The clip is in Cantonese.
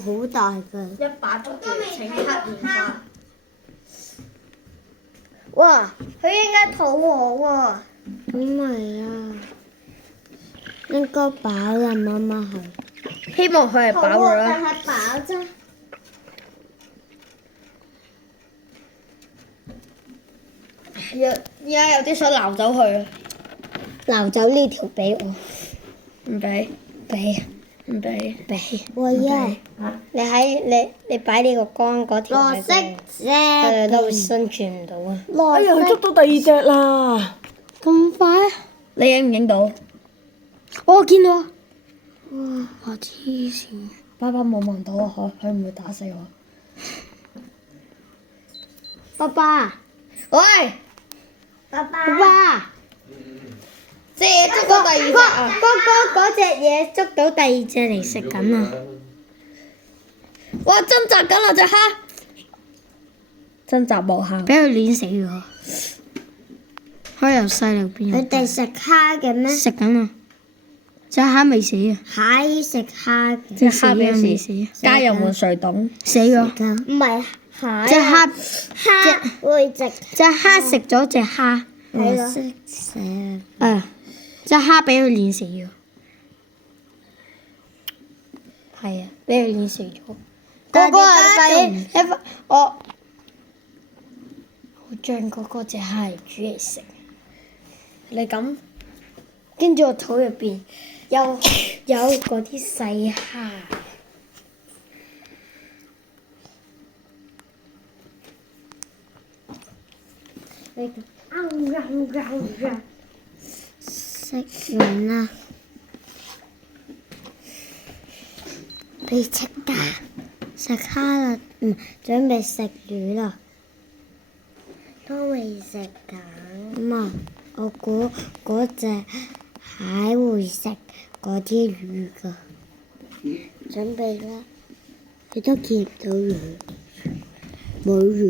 好大㗎。一把捉住請黑蓮花。哇！佢應該肚餓喎。唔係啊，應該飽啦，媽媽係。希望佢係飽咗啦。但係飽啫。而家有啲想撈走佢啊！撈走呢條俾我。唔俾，俾唔俾。俾。喂啊！你擺呢個缸嗰條綠色佢哋都會生存唔到啊！哎呀，佢捉到第二隻啦！咁快？你影唔影到？我見到。哇！我黐線。爸爸冇望到啊！佢唔會打死我。爸爸。喂！爸爸。隻嘢捉到第二隻啊！嗰隻嘢捉到第二隻嚟食緊啊！哇！掙扎緊啦隻蝦，掙扎無效。俾佢碾死咗。佢由細路變。佢哋食蝦嘅咩？食緊啊！隻蝦未死啊！蟹食蝦。隻蝦未死。加入換水桶。死咗。唔係蟹。隻蝦。蝦會食。隻蝦食咗隻蝦。係咯。識食。隻蝦俾佢碾死咗。係啊，俾佢碾死咗。嗰個係我將嗰隻蝦煮嚟食。你咁，跟住我肚入邊有嗰啲細蝦。食完啦，俾食㗎，食蝦啦，準備食魚啦。都未食緊。媽，我估嗰隻蟹會食嗰啲魚㗎。準備啦，你都見唔到魚，冇魚。